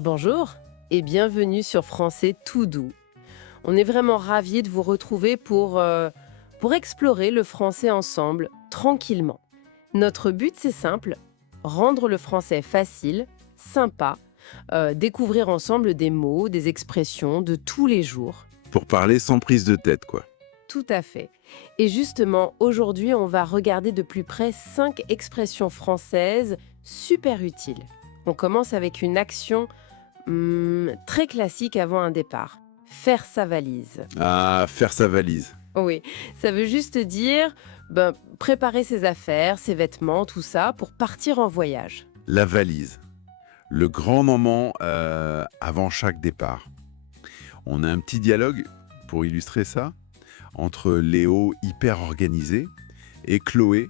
Bonjour et bienvenue sur Français tout doux. On est vraiment ravis de vous retrouver pour explorer le français ensemble, tranquillement. Notre but, c'est simple, rendre le français facile, sympa, découvrir ensemble des mots, des expressions de tous les jours. Pour parler sans prise de tête, quoi. Tout à fait. Et justement, aujourd'hui, on va regarder de plus près 5 expressions françaises super utiles. On commence avec une action très classique avant un départ. Faire sa valise. Ah, faire sa valise. Oui, ça veut juste dire préparer ses affaires, ses vêtements, tout ça, pour partir en voyage. La valise. Le grand moment avant chaque départ. On a un petit dialogue pour illustrer ça entre Léo, hyper organisé, et Chloé,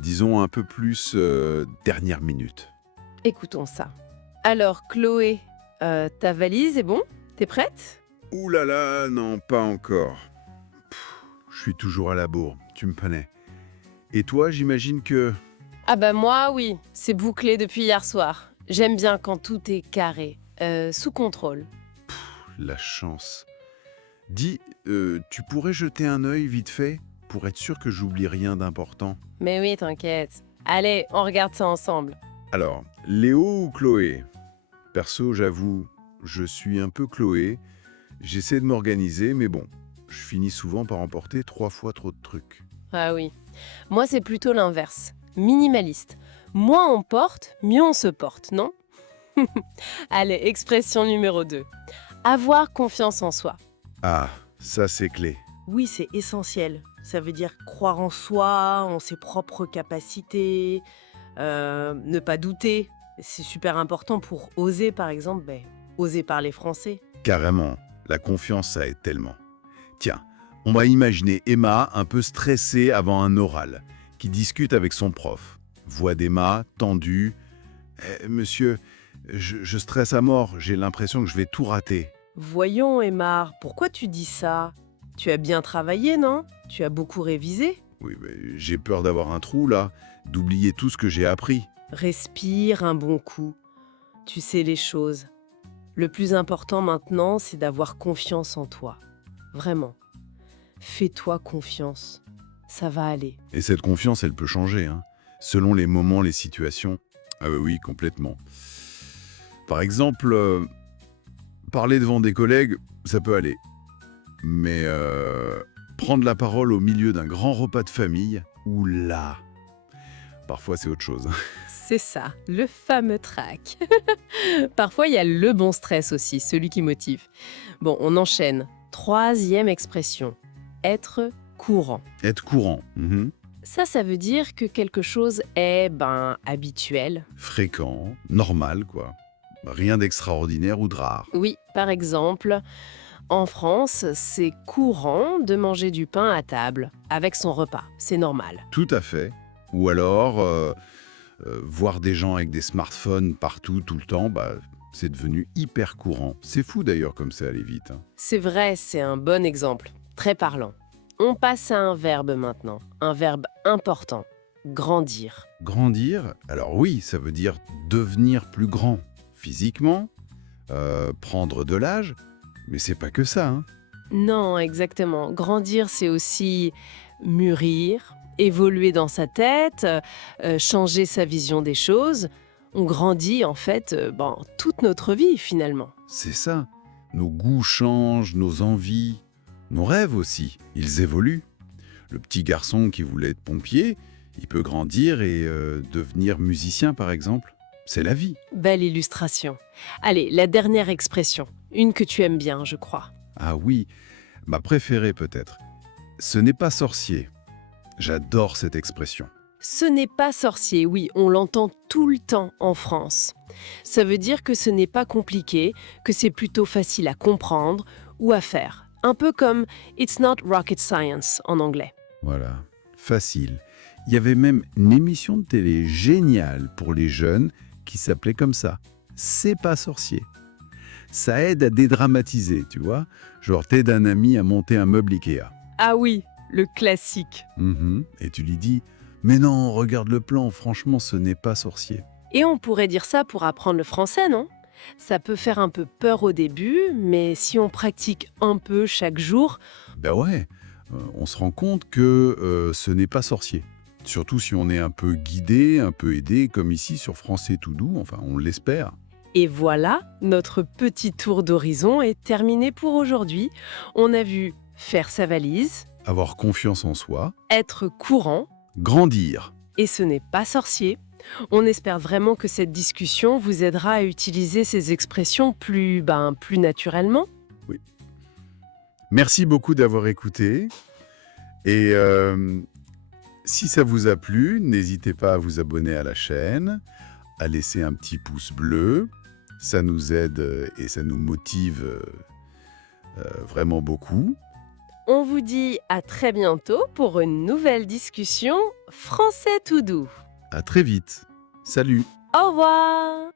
disons un peu plus dernière minute. Écoutons ça. Alors, Chloé, ta valise est bon? T'es prête? Ouh là là, non, pas encore. Je suis toujours à la bourre, tu me connais. Et toi, j'imagine que... Ah bah moi, oui, c'est bouclé depuis hier soir. J'aime bien quand tout est carré, sous contrôle. La chance. Dis, tu pourrais jeter un œil vite fait pour être sûr que j'oublie rien d'important? Mais oui, t'inquiète. Allez, on regarde ça ensemble. Alors, Léo ou Chloé? Perso, j'avoue, je suis un peu Chloé. J'essaie de m'organiser, mais bon, je finis souvent par emporter 3 fois trop de trucs. Ah oui. Moi, c'est plutôt l'inverse. Minimaliste. Moins on porte, mieux on se porte, non? Allez, expression numéro 2. Avoir confiance en soi. Ah, ça c'est clé. Oui, c'est essentiel. Ça veut dire croire en soi, en ses propres capacités, ne pas douter. C'est super important pour oser, par exemple, oser parler français. Carrément, la confiance, ça aide tellement. Tiens, on va imaginer Emma un peu stressée avant un oral, qui discute avec son prof. Voix d'Emma, tendue. Monsieur, je stresse à mort, j'ai l'impression que je vais tout rater. Voyons, Aymar, pourquoi tu dis ça? Tu as bien travaillé, non? Tu as beaucoup révisé? Oui, mais j'ai peur d'avoir un trou là, d'oublier tout ce que j'ai appris. Respire un bon coup. Tu sais les choses. Le plus important maintenant, c'est d'avoir confiance en toi. Vraiment. Fais-toi confiance. Ça va aller. Et cette confiance, elle peut changer, hein, selon les moments, les situations. Ah bah oui, complètement. Par exemple, parler devant des collègues, ça peut aller. Mais prendre la parole au milieu d'un grand repas de famille, oula, parfois c'est autre chose. C'est ça, le fameux trac. Parfois, il y a le bon stress aussi, celui qui motive. Bon, on enchaîne. 3e expression. Être courant. Être courant. Ça veut dire que quelque chose est, habituel. Fréquent, normal, quoi. Rien d'extraordinaire ou de rare. Oui, par exemple, en France, c'est courant de manger du pain à table, avec son repas. C'est normal. Tout à fait. Ou alors, voir des gens avec des smartphones partout, tout le temps, c'est devenu hyper courant. C'est fou d'ailleurs comme ça allait vite. C'est vrai, c'est un bon exemple. Très parlant. On passe à un verbe maintenant. Un verbe important. Grandir. Grandir, alors oui, ça veut dire devenir plus grand. Physiquement, prendre de l'âge, mais c'est pas que ça, hein. Non, exactement. Grandir, c'est aussi mûrir, évoluer dans sa tête, changer sa vision des choses. On grandit, en fait, toute notre vie, finalement. C'est ça. Nos goûts changent, nos envies, nos rêves aussi, ils évoluent. Le petit garçon qui voulait être pompier, il peut grandir et devenir musicien, par exemple. C'est la vie. Belle illustration. Allez, la dernière expression. Une que tu aimes bien, je crois. Ah oui, ma préférée peut-être. Ce n'est pas sorcier. J'adore cette expression. Ce n'est pas sorcier, oui, on l'entend tout le temps en France. Ça veut dire que ce n'est pas compliqué, que c'est plutôt facile à comprendre ou à faire. Un peu comme « It's not rocket science » en anglais. Voilà, facile. Il y avait même une émission de télé géniale pour les jeunes qui s'appelait comme ça. C'est pas sorcier. Ça aide à dédramatiser, tu vois. Genre, t'aides un ami à monter un meuble Ikea. Ah oui, le classique. Et tu lui dis « Mais non, regarde le plan, franchement, ce n'est pas sorcier. Et on pourrait dire ça pour apprendre le français, non? Ça peut faire un peu peur au début, mais si on pratique un peu chaque jour, » Ben ouais, on se rend compte que ce n'est pas sorcier. Surtout si on est un peu guidé, un peu aidé, comme ici sur Français tout doux, enfin on l'espère. et voilà, notre petit tour d'horizon est terminé pour aujourd'hui. On a vu faire sa valise, Avoir confiance en soi, être courant, grandir. et ce n'est pas sorcier. On espère vraiment que cette discussion vous aidera à utiliser ces expressions plus naturellement. Merci beaucoup d'avoir écouté. Et si ça vous a plu, n'hésitez pas à vous abonner à la chaîne, à laisser un petit pouce bleu. Ça nous aide et ça nous motive vraiment beaucoup. On vous dit à très bientôt pour une nouvelle discussion Français tout doux. À très vite. Salut. Au revoir!